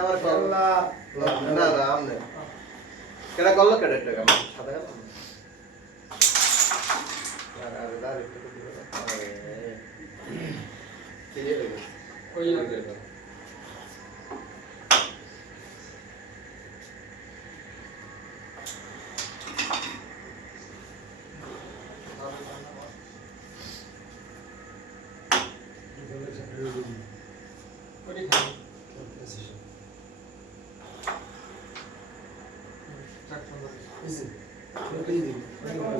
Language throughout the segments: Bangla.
আমার কল্লা না না আমনে কেডা কল্লা কেডা টাকা সাদা গেল আর আর আর একটু দিবে আরে কি রে ওই লাগে ওই খাই চাক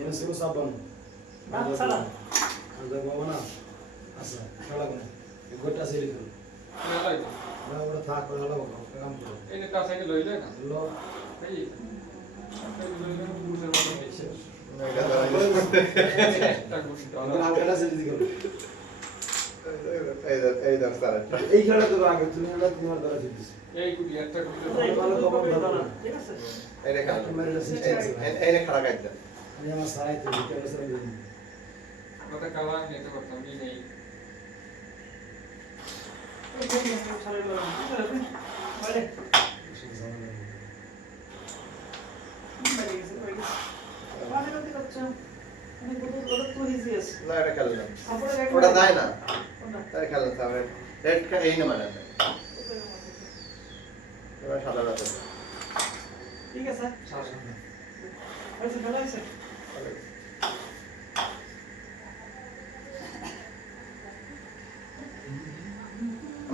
এমসিউ সাবন না সারা আর দেখো না? আচ্ছা খেলা কোন? গোটা সিলি খেলো খেলাই না ওরা থাক করে হলো কাম করো এনে কাছে কি লইলে না? লো এই এই খেলা তো আগে তুমি খেলা দ্বারা জিতিস এই একটা গুটি। ভালো কখন দাদা আমি আমার সারাই তো সারাই দিই কথা কালা নিতে করতাম ই নেই। না খেললাম ওটা যায় না। তাই খেললাম রেড এই না মানে এবার সাদা ঠিক আছে। হয়েছে খেলা হয়েছে আমার কত টাকা আমাকে সাত হ্যাঁ গো চলতে দেখতে না থাকে বাস ওই থাকে ওই প্রসেস বাবার হাতে নিয়ে গেছে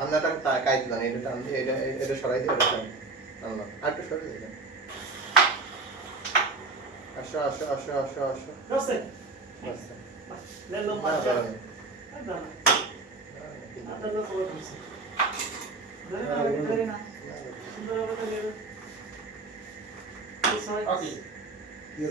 আমরা একটা কাজ দিলাম এটা আমি এটা এটা সরাই দিই এটা সরাই আনলাম আর একটু সরাই দিই আসো আসো আসো আসো আসো রসে রসে লেলো মাছা একদম আপনারা তো খবর দিছেন ধরে না সুন্দর করে লেলো ওকে ইয়ে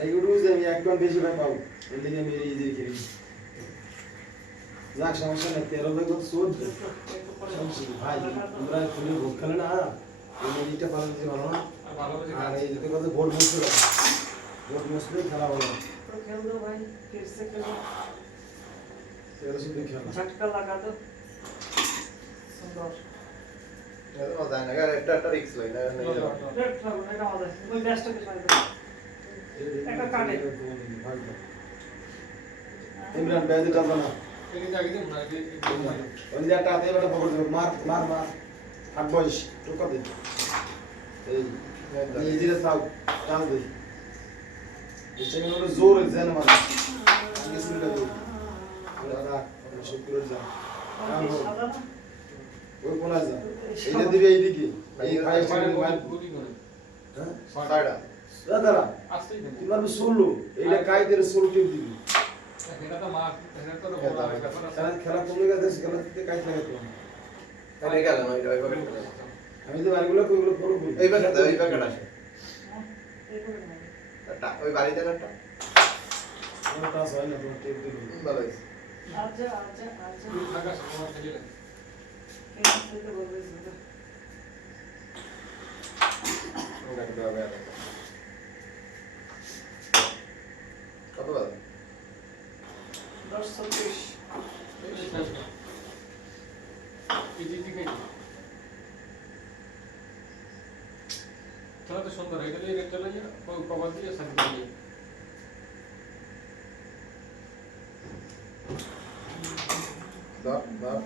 এগুলোজ আমি এক পয়েন্ট বেশি ভাগ পাবো এর দিকে আমি ইজি খেলি যাক সমস্যা নেই তেরো ভাগ চোদ্দ ভাই তোমরা খুলে ভোট খেলে না আমি এইটা ভালো বেশি ভালো না আর এই যদি কথা ভোট মুসলে ভোট মুসলে খেলা হলো তেরো শুধু খেলা ঝটকা লাগা তো সুন্দর এটা মজা না একটা একটা রিক্স লই না এটা মজা ওই ব্যস্ত কিছু একটা কাটে ইমরান ব্যাংকে কাজ না ওই যে একটা হাতে একটা পকড় দেবে মার মার মার। আট বয়স টোকা দিন এই নিজেরা চাও টান দিন সেখানে ওটা জোর জানে মানে শুক্রের যা ওই কোনা যা এইটা দিবে এইদিকে। এই ফাইভ স্টার এইটা দিবি। খেলা খেলা কমে গেছে খেলা দিতে লাগে ওই আমি তো বারগুলো কইগুলো করব এই এই করে নেব। একটা ওই বাড়িতে না একটা ওটা হয় না তোমার টিপ দিবি ভালো হয়েছে। আচ্ছা, আচ্ছা, আচ্ছা। তুই থাকা সময় থেকে কেন থেকে বলবে সেটা? ওটাকে দেওয়া হবে আর একটা। কত বাজে দশ চব্বিশ। খেলা তো সুন্দর এটা দিয়ে রেড চলে যায় কভার দিয়ে সাইড দিয়ে দাও দাও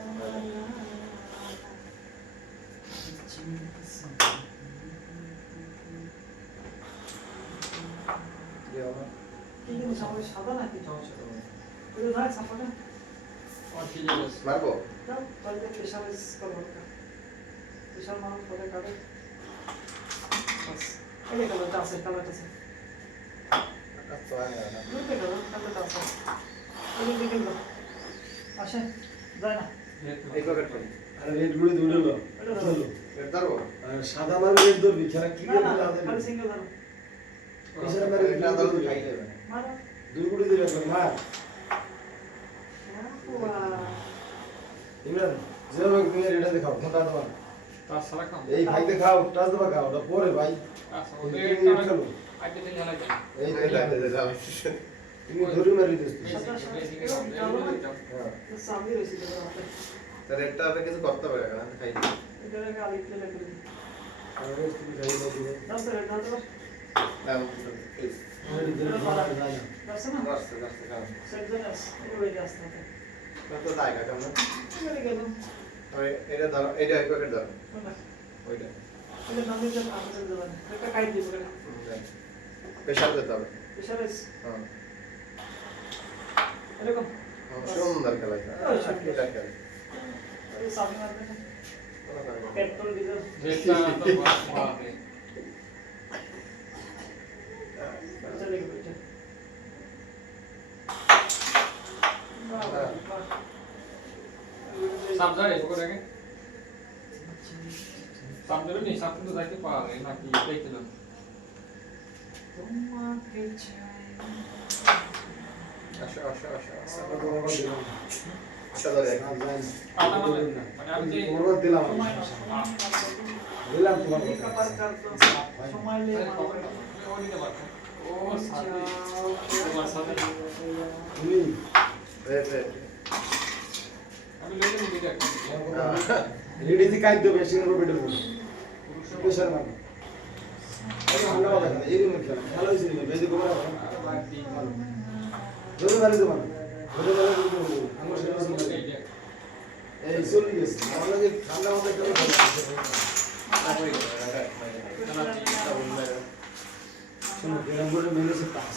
কি হবে কি জিনিস আমাদের সাদা নাকি? সমস্যা। ওই যে সাপাটা। মারবো করব। মানুষ কাটে। এই কালারটা আছে, কালারটা আছে। আকাশ তো না। আসে, যায় না। এই আর রেডগুলো লো ধরবো সাদা রেড ধরবি খেলা কি না, করে না, খাই দেবে মারো। গুলি দিবে একবার মার ইমরান যেভাবে তুমি এটা দেখাও তার সারা কাম এই ভাই দেখাও টাচ দেবা খাও ওটা পরে ভাই। আচ্ছা তুমি খেলো। খেলা ধরে মারি দিস হ্যাঁ। তো সামনে রয়েছে দেখো হাতে। তো রেটটা হবে কিছু করতে হবে না খাই আলি ফেলে করে দিই। আর রেস্ট তুমি খাই দাও দিবে দাও তো, দাও তো। দাও এটা ধরো এটা এই প্যাকেট ধরো ওইটা এটা দিতে হবে হ্যাঁ। সুন্দর খেলা খেলা। Petrol diesel. আগে। নাকি দেখতে না তোমাকে চাই। দিলাম। আচ্ছা ধরে না যায় না মানে আমি যে তোমার দিলাম। সময় নষ্ট করো না। দিলাম তোমার এই সময় নিয়ে ও নিতে পারছে ও সাথে। তোমার সাথে। তুমি? রেট রেট দি কাই দেবে সিঙ্গেল বল প্রেসার মার এই হামলা হবে এই রুমে খেলা। খেলা হইছে না বেদি কোমরা ধরে মারি দেব না। ধরে মারি দেব। আমার সেটা শুনে এই, চলে গেছে। আমরা ঠান্ডা মাথায় খেলা শোনো এরকম করে মেনেছে টাস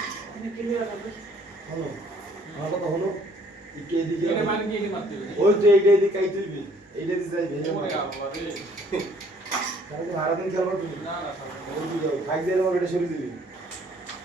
হলো। আমার কথা হলো। ইকে এদিকে ওই তো এইটা এদিকে কাই তুলবি? এইটা দিয়ে যাইবি ভাড়া দিন খেলবার তুমি না খাই দিয়ে সরিয়ে দিবি।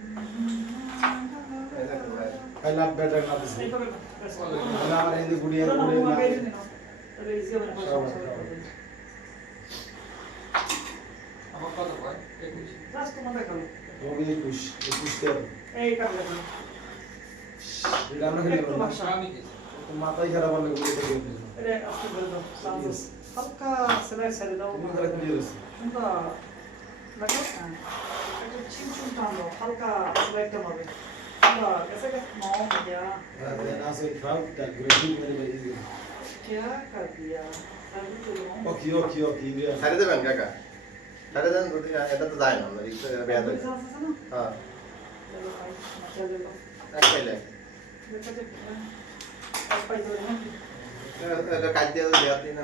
না স্পাইসি ডিরেক্টর কালার এই সারা দিছি জায়গা জমজম দেখছি ডিরেক্টর কালার তোমার আরো কি করে জানো তোমার ঠিক আছে সাদা সবাই দিন আমি এই সব খাবার জমজম ছিল না না এইটাই দিয়ে আসে জমজমের কারণে তোমার ভিডিও জুড়ে যায় না না না কাঁচাই क्या कैरेक्टर भी है सब सब कुछ है ओ এই দেখো ভাই ভাই লাভ ব্যাটার না দিছি এইভাবে না, ব্যাস। মানে আমার এই যে গুড়িয়ে না, না, গুড়িয়ে মোমা না বেরিয়ে নিন, তাহলে easy হবে না, কোনো সমস্যা হবে না। আমার কত হয় একুশ Just তোমার দেখালো। রবি একুশ একুশ তেরো এই কাজ দেখালো। এটা আমরা খেলে একটু না ভাষা। আমি খেয়েছি মাথায় খারাপ হলে গুড়িয়ে থেকে এটা আস্তে করে দাও, চান্স। হালকা সেলাই ছেড়ে দাও তুমি খারাপ দিয়ে দিছি সুন্দর লাগে 침침한 거 하루가 주말했던 거를 뭔가 생각 너무 그냥 then I said crowd that graduate मेरे लिए easy क्या कर दिया ओके ओके ओके इंडिया सारे तो बन गया का सारे तो रोटी ऐसा तो जाए ना मेरी तो बेहतर है हाँ अकेले काट दिया तो दिया तीन ना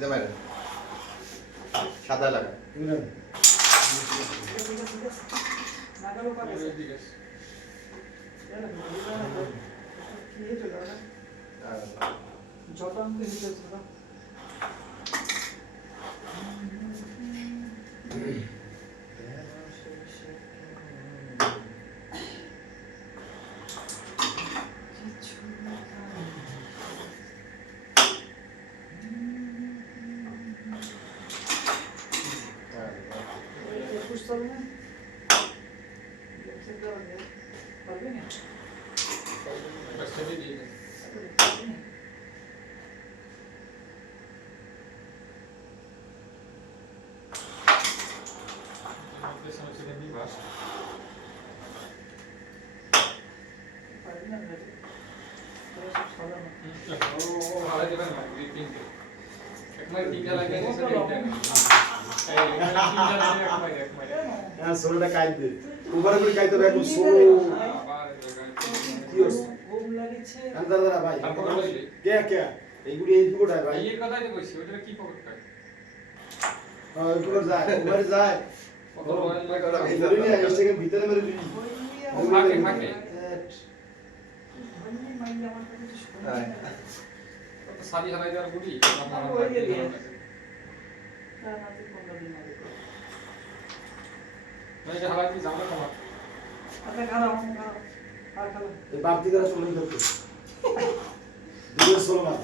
বুঝতে পারেন। সাদা লাগা। বুঝলেন নাগালো পাবে ঠিক আছে জটাং হিসেবে ছিল ষোলোটা কাইতে উপরে করে কাইতে হবে এখন ষোলো কি হচ্ছে ঘুম লাগিছে ভাই। আর পকেট বসলি? কে কে? এইগুলি এই পুকোটায় ভাই। এই কথাই তো কইছি ওটা কি পকেট কাট হ্যাঁ এই যায় উপরে যায়। ভিতরে মেরে দিবি। ফাঁকে, ফাঁকে। সাদি হারাই দেওয়ার গুড়ি মানে এটা হারাই দিয়ে জামা তোমার এই বাড়তি করে চলে যেতে দূরে ষোলো মার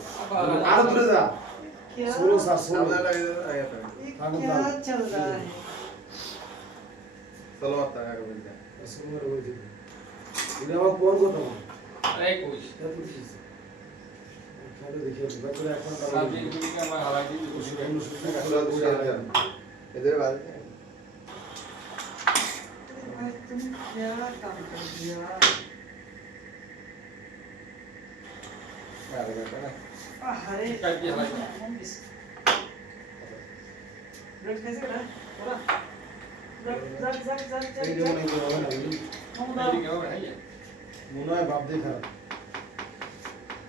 আরো দূরে যা ষোলো স্যার ষোলো সাদা লাগে আগে चल रहा है চলো মাত্রা আগে বুঝতে ষোলো মারে বলে দিবি এটা আমার কোন কথা বল এই কইস এটা তো इधर बात है तुम क्या काम कर दिया अरे ब्रेड कैसे करा थोड़ा जग जग जग जग जग मुना है बाप देख रहा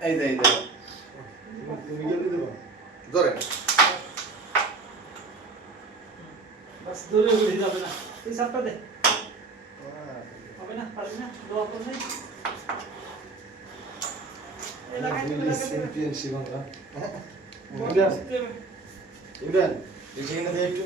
এই না যে এই যে তুমি গেলে দেবো বাস দূরে যাবে তুই সাপটা দে হবে না পারবি না দোয়া কর নাই এই লাগাই দিবে লাগাই দিবে চ্যাম্পিয়নশিপ আমরা ইমরান ইমরান এই সেখানে একটু